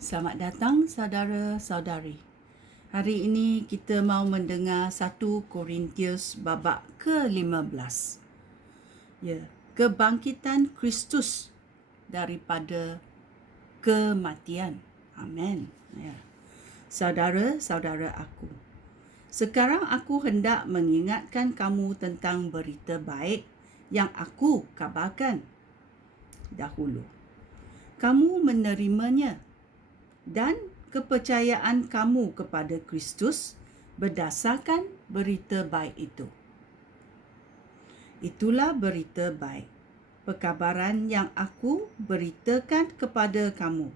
Selamat datang saudara-saudari. Hari ini kita mau mendengar 1 Korintius babak ke-15. Ya, kebangkitan Kristus daripada kematian. Amin. Ya. Saudara-saudara aku, sekarang aku hendak mengingatkan kamu tentang berita baik yang aku kabarkan dahulu. Kamu menerimanya dan kepercayaan kamu kepada Kristus berdasarkan berita baik itu. Itulah berita baik, perkabaran yang aku beritakan kepada kamu.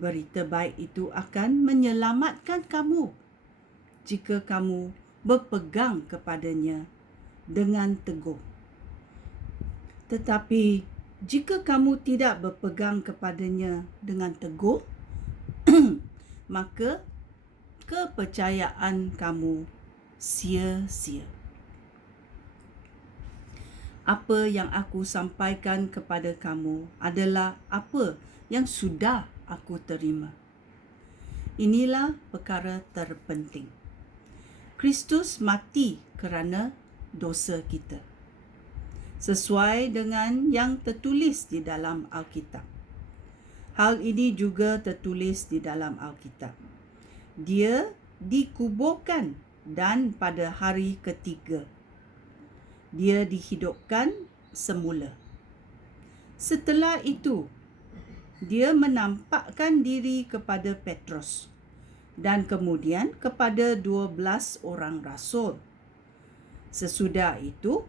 Berita baik itu akan menyelamatkan kamu jika kamu berpegang kepadanya dengan teguh. Tetapi jika kamu tidak berpegang kepadanya dengan teguh, maka kepercayaan kamu sia-sia. Apa yang aku sampaikan kepada kamu adalah apa yang sudah aku terima. Inilah perkara terpenting. Kristus mati kerana dosa kita, sesuai dengan yang tertulis di dalam Alkitab. Hal ini juga tertulis di dalam Alkitab. Dia dikuburkan dan pada hari ketiga dia dihidupkan semula. Setelah itu, dia menampakkan diri kepada Petrus dan kemudian kepada 12 orang rasul. Sesudah itu,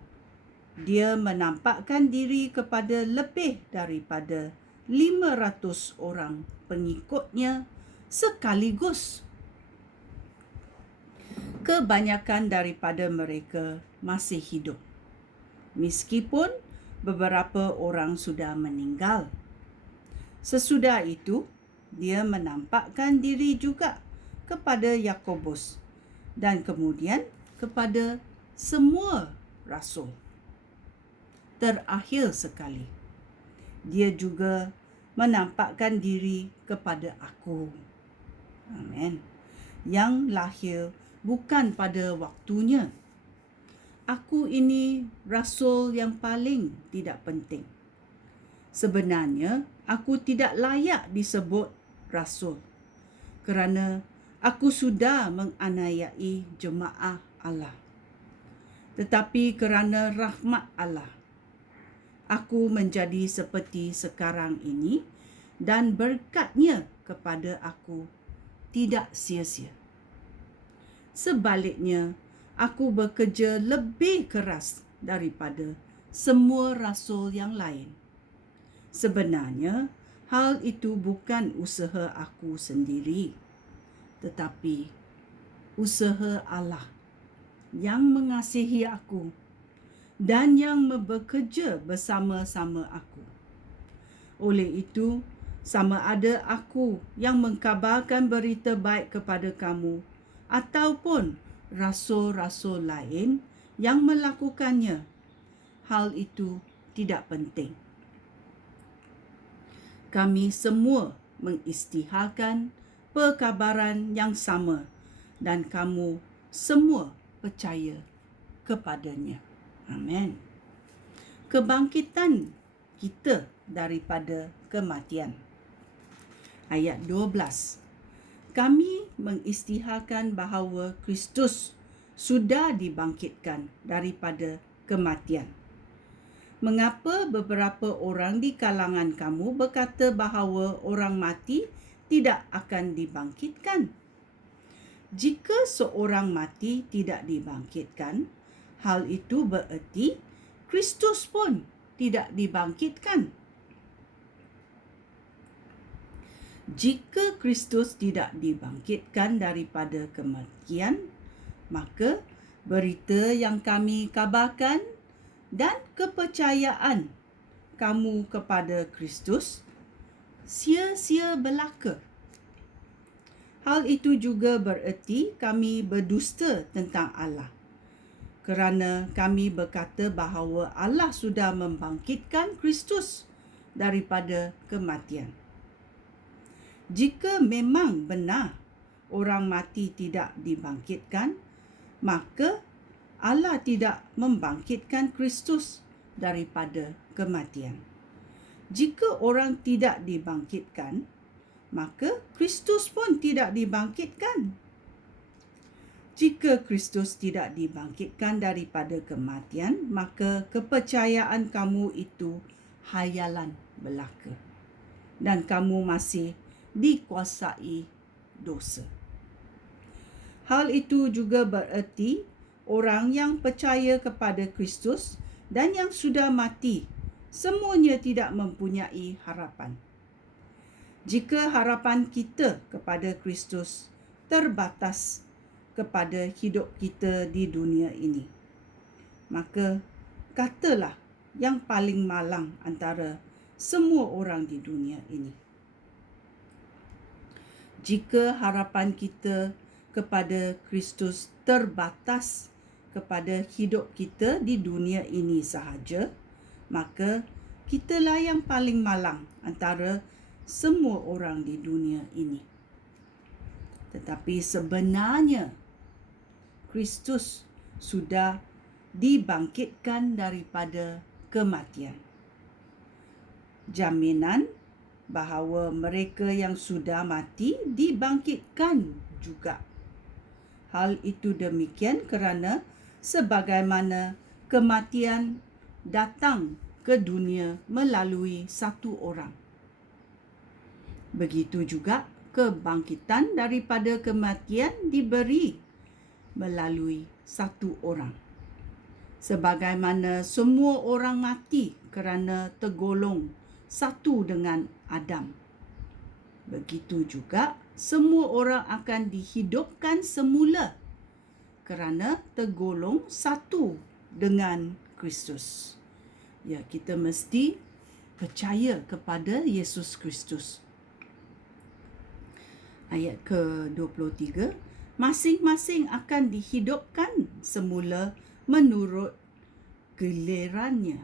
dia menampakkan diri kepada lebih daripada 500 orang pengikutnya sekaligus. Kebanyakan daripada mereka masih hidup, meskipun beberapa orang sudah meninggal. Sesudah itu, dia menampakkan diri juga kepada Yakobus dan kemudian kepada semua rasul. Terakhir sekali, dia juga menampakkan diri kepada aku. Amin. Yang lahir bukan pada waktunya. Aku ini rasul yang paling tidak penting. Sebenarnya, aku tidak layak disebut rasul kerana aku sudah menganiayai jemaah Allah. Tetapi kerana rahmat Allah, aku menjadi seperti sekarang ini dan berkatnya kepada aku tidak sia-sia. Sebaliknya, aku bekerja lebih keras daripada semua rasul yang lain. Sebenarnya, hal itu bukan usaha aku sendiri, tetapi usaha Allah yang mengasihi aku dan yang bekerja bersama-sama aku. Oleh itu, sama ada aku yang mengkabarkan berita baik kepada kamu ataupun rasul-rasul lain yang melakukannya, hal itu tidak penting. Kami semua mengisytiharkan perkabaran yang sama dan kamu semua percaya kepadanya. Amin. Kebangkitan kita daripada kematian. Ayat 12. Kami mengisytiharkan bahawa Kristus sudah dibangkitkan daripada kematian. Mengapa beberapa orang di kalangan kamu berkata bahawa orang mati tidak akan dibangkitkan? Jika seorang mati tidak dibangkitkan, hal itu bererti Kristus pun tidak dibangkitkan. Jika Kristus tidak dibangkitkan daripada kematian, maka berita yang kami kabarkan dan kepercayaan kamu kepada Kristus sia-sia belaka. Hal itu juga bererti kami berdusta tentang Allah, kerana kami berkata bahawa Allah sudah membangkitkan Kristus daripada kematian. Jika memang benar orang mati tidak dibangkitkan, maka Allah tidak membangkitkan Kristus daripada kematian. Jika orang tidak dibangkitkan, maka Kristus pun tidak dibangkitkan. Jika Kristus tidak dibangkitkan daripada kematian, maka kepercayaan kamu itu hayalan belaka, dan kamu masih dikuasai dosa. Hal itu juga bererti orang yang percaya kepada Kristus dan yang sudah mati, semuanya tidak mempunyai harapan. Jika harapan kita kepada Kristus terbatas kepada hidup kita di dunia ini, maka katalah yang paling malang antara semua orang di dunia ini. Jika harapan kita kepada Kristus terbatas kepada hidup kita di dunia ini sahaja, maka kitalah yang paling malang antara semua orang di dunia ini. Tetapi sebenarnya Kristus sudah dibangkitkan daripada kematian. Jaminan bahawa mereka yang sudah mati dibangkitkan juga. Hal itu demikian kerana sebagaimana kematian datang ke dunia melalui satu orang, begitu juga kebangkitan daripada kematian diberi melalui satu orang. Sebagaimana semua orang mati kerana tergolong satu dengan Adam, begitu juga semua orang akan dihidupkan semula kerana tergolong satu dengan Kristus. Ya, kita mesti percaya kepada Yesus Kristus. Ayat ke-23, masing-masing akan dihidupkan semula menurut gilirannya.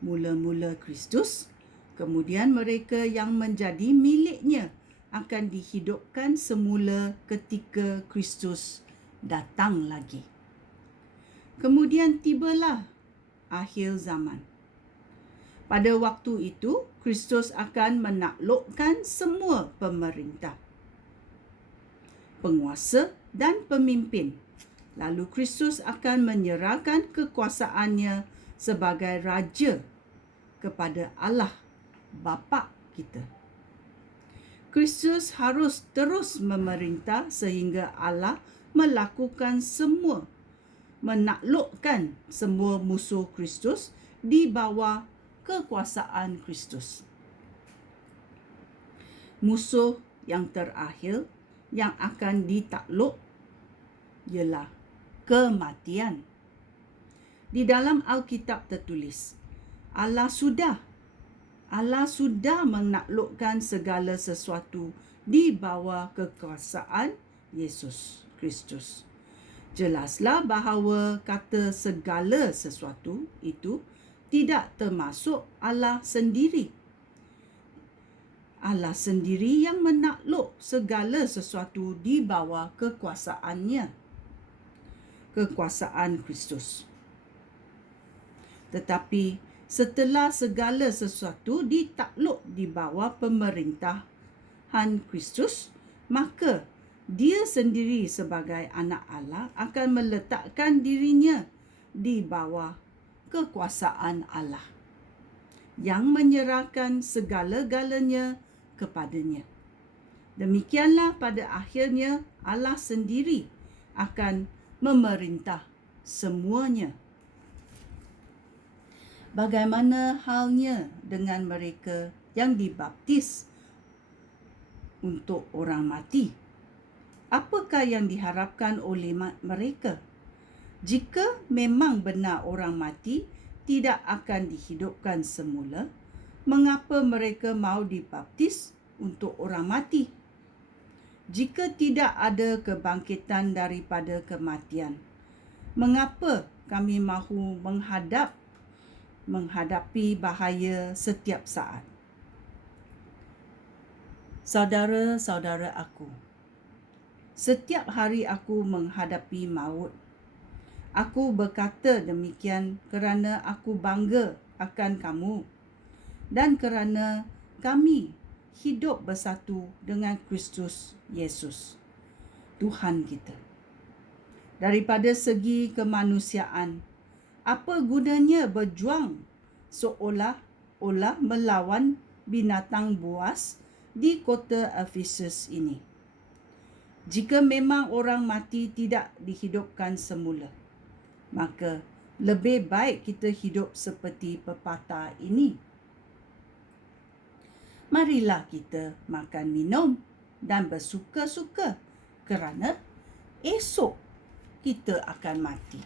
Mula-mula Kristus, kemudian mereka yang menjadi miliknya akan dihidupkan semula ketika Kristus datang lagi. Kemudian tibalah akhir zaman. Pada waktu itu, Kristus akan menaklukkan semua pemerintah, penguasa dan pemimpin. Lalu Kristus akan menyerahkan kekuasaannya sebagai Raja kepada Allah Bapa kita. Kristus harus terus memerintah sehingga Allah melakukan semua, menaklukkan semua musuh Kristus di bawah kekuasaan Kristus. Musuh yang terakhir yang akan ditakluk ialah kematian. Di dalam Alkitab tertulis, Allah sudah menaklukkan segala sesuatu di bawah kekuasaan Yesus Kristus. Jelaslah bahawa kata segala sesuatu itu tidak termasuk Allah sendiri. Allah sendiri yang menakluk segala sesuatu di bawah kekuasaannya, kekuasaan Kristus. Tetapi setelah segala sesuatu ditakluk di bawah pemerintahan Kristus, maka dia sendiri sebagai anak Allah akan meletakkan dirinya di bawah kekuasaan Allah yang menyerahkan segala-galanya kepadanya. Demikianlah pada akhirnya Allah sendiri akan memerintah semuanya. Bagaimana halnya dengan mereka yang dibaptis untuk orang mati? Apakah yang diharapkan oleh mereka? Jika memang benar orang mati tidak akan dihidupkan semula, mengapa mereka mahu dibaptis untuk orang mati? Jika tidak ada kebangkitan daripada kematian, mengapa kami mahu menghadapi bahaya setiap saat? Saudara-saudara aku, setiap hari aku menghadapi maut. Aku berkata demikian kerana aku bangga akan kamu dan kerana kami hidup bersatu dengan Kristus Yesus, Tuhan kita. Daripada segi kemanusiaan, apa gunanya berjuang seolah-olah melawan binatang buas di kota Efesus ini? Jika memang orang mati tidak dihidupkan semula, maka lebih baik kita hidup seperti pepatah ini. Marilah kita makan minum dan bersuka-suka kerana esok kita akan mati.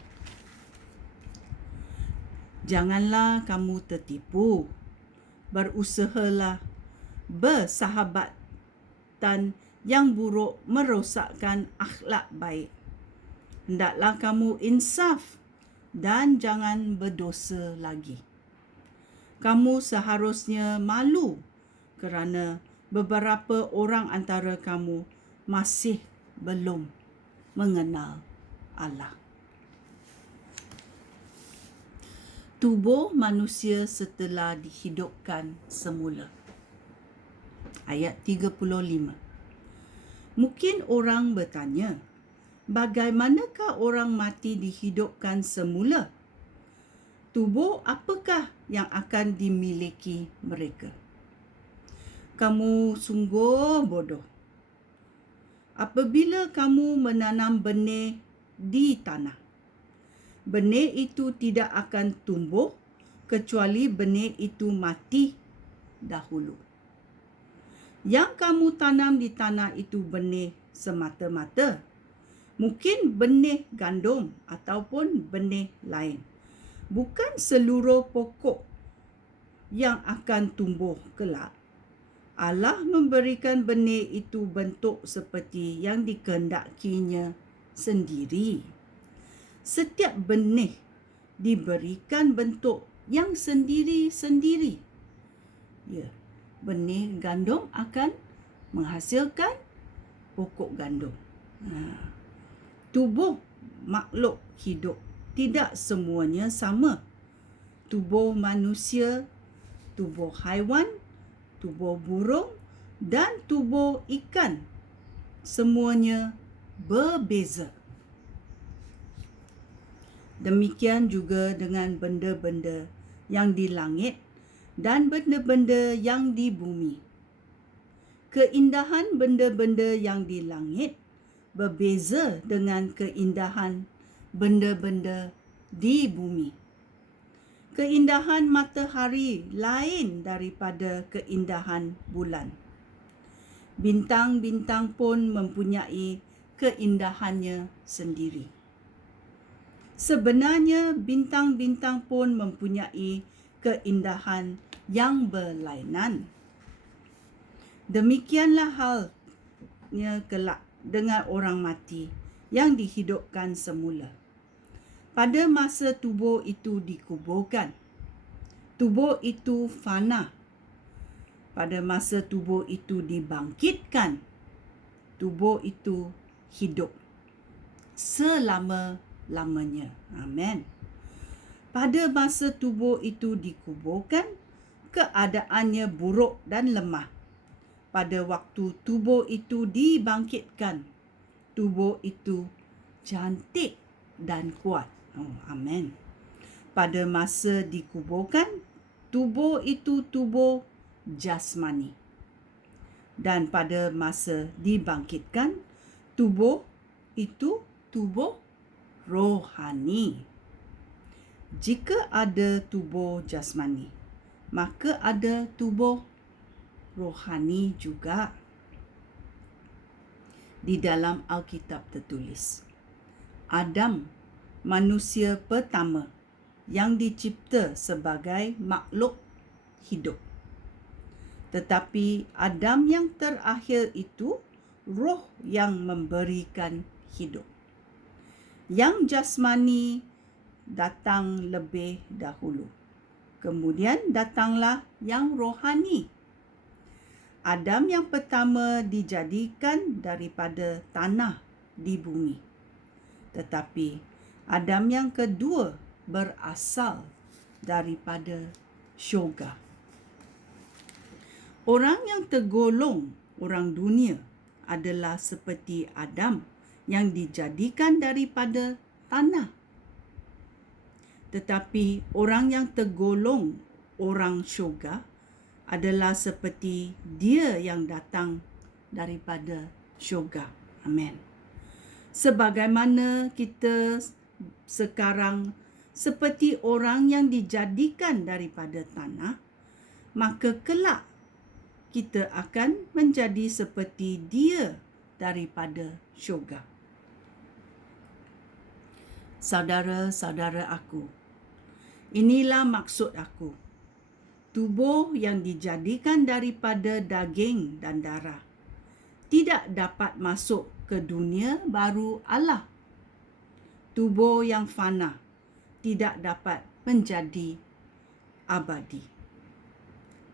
Janganlah kamu tertipu. Berusahalah bersahabatan yang buruk merosakkan akhlak baik. Hendaklah kamu insaf dan jangan berdosa lagi. Kamu seharusnya malu kerana beberapa orang antara kamu masih belum mengenal Allah. Tubuh manusia setelah dihidupkan semula. Ayat 35. Mungkin orang bertanya, bagaimanakah orang mati dihidupkan semula? Tubuh apakah yang akan dimiliki mereka? Kamu sungguh bodoh. Apabila kamu menanam benih di tanah, benih itu tidak akan tumbuh kecuali benih itu mati dahulu. Yang kamu tanam di tanah itu benih semata-mata. Mungkin benih gandum ataupun benih lain. Bukan seluruh pokok yang akan tumbuh kelak. Allah memberikan benih itu bentuk seperti yang dikehendakinya sendiri. Setiap benih diberikan bentuk yang sendiri-sendiri. Ya, benih gandum akan menghasilkan pokok gandum. Tubuh makhluk hidup tidak semuanya sama. Tubuh manusia, tubuh haiwan, tubuh burung dan tubuh ikan semuanya berbeza. Demikian juga dengan benda-benda yang di langit dan benda-benda yang di bumi. Keindahan benda-benda yang di langit berbeza dengan keindahan benda-benda di bumi. Keindahan matahari lain daripada keindahan bulan. Bintang-bintang pun mempunyai keindahannya sendiri. Sebenarnya bintang-bintang pun mempunyai keindahan yang berlainan. Demikianlah halnya kelak dengan orang mati yang dihidupkan semula. Pada masa tubuh itu dikuburkan, tubuh itu fana. Pada masa tubuh itu dibangkitkan, tubuh itu hidup selama-lamanya. Amen. Pada masa tubuh itu dikuburkan, keadaannya buruk dan lemah. Pada waktu tubuh itu dibangkitkan, tubuh itu cantik dan kuat. Amen. Pada masa dikuburkan, tubuh itu tubuh jasmani. Dan pada masa dibangkitkan, tubuh itu tubuh rohani. Jika ada tubuh jasmani, maka ada tubuh rohani juga. Di dalam Alkitab tertulis, Adam, manusia pertama yang dicipta sebagai makhluk hidup. Tetapi Adam yang terakhir itu roh yang memberikan hidup. Yang jasmani datang lebih dahulu. Kemudian datanglah yang rohani. Adam yang pertama dijadikan daripada tanah di bumi. Tetapi Adam yang kedua berasal daripada syurga. Orang yang tergolong orang dunia adalah seperti Adam yang dijadikan daripada tanah. Tetapi orang yang tergolong orang syurga adalah seperti dia yang datang daripada syurga. Amin. Sebagaimana kita sekarang seperti orang yang dijadikan daripada tanah, maka kelak kita akan menjadi seperti dia daripada syurga. Saudara-saudara aku, inilah maksud aku. Tubuh yang dijadikan daripada daging dan darah tidak dapat masuk ke dunia baru Allah. Tubuh yang fana tidak dapat menjadi abadi.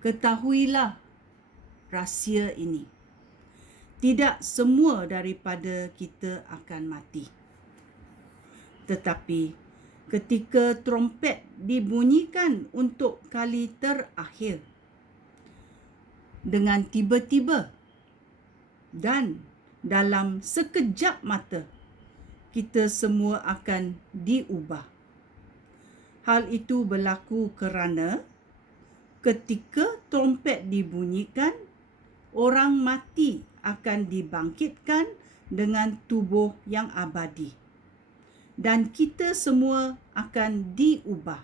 Ketahuilah rahsia ini. Tidak semua daripada kita akan mati. Tetapi ketika trompet dibunyikan untuk kali terakhir, dengan tiba-tiba dan dalam sekejap mata, kita semua akan diubah. Hal itu berlaku kerana ketika trompet dibunyikan, orang mati akan dibangkitkan dengan tubuh yang abadi. Dan kita semua akan diubah.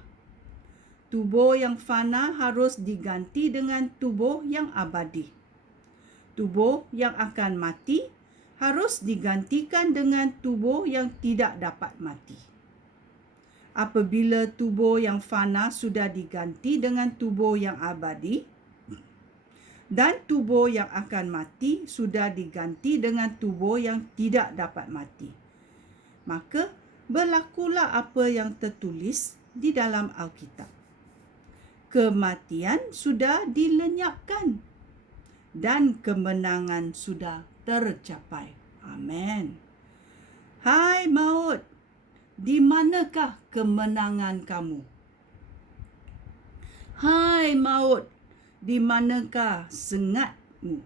Tubuh yang fana harus diganti dengan tubuh yang abadi. Tubuh yang akan mati harus digantikan dengan tubuh yang tidak dapat mati. Apabila tubuh yang fana sudah diganti dengan tubuh yang abadi, dan tubuh yang akan mati sudah diganti dengan tubuh yang tidak dapat mati, maka berlakulah apa yang tertulis di dalam Alkitab. Kematian sudah dilenyapkan dan kemenangan sudah tercapai. Amin. Hai maut, di manakah kemenangan kamu? Hai maut, di manakah sengatmu?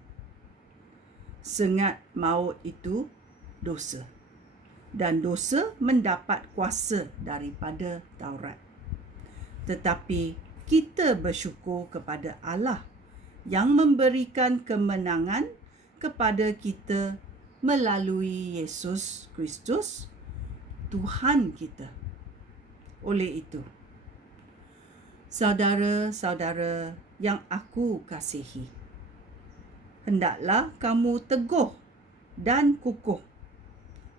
Sengat maut itu dosa. Dan dosa mendapat kuasa daripada Taurat. Tetapi kita bersyukur kepada Allah yang memberikan kemenangan kepada kita melalui Yesus Kristus, Tuhan kita. Oleh itu, saudara-saudara yang aku kasihi, hendaklah kamu teguh dan kukuh.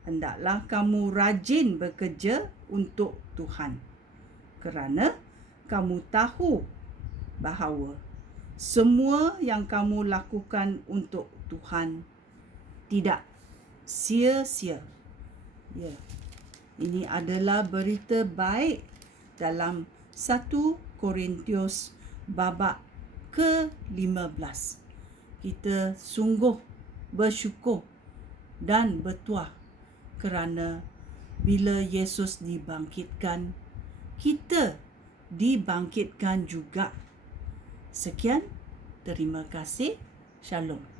Hendaklah kamu rajin bekerja untuk Tuhan, kerana kamu tahu bahawa semua yang kamu lakukan untuk Tuhan tidak sia-sia. Ya, ini adalah berita baik dalam 1 Korintius babak ke-15. Kita sungguh bersyukur dan bertuah kerana bila Yesus dibangkitkan, kita dibangkitkan juga. Sekian, terima kasih. Shalom.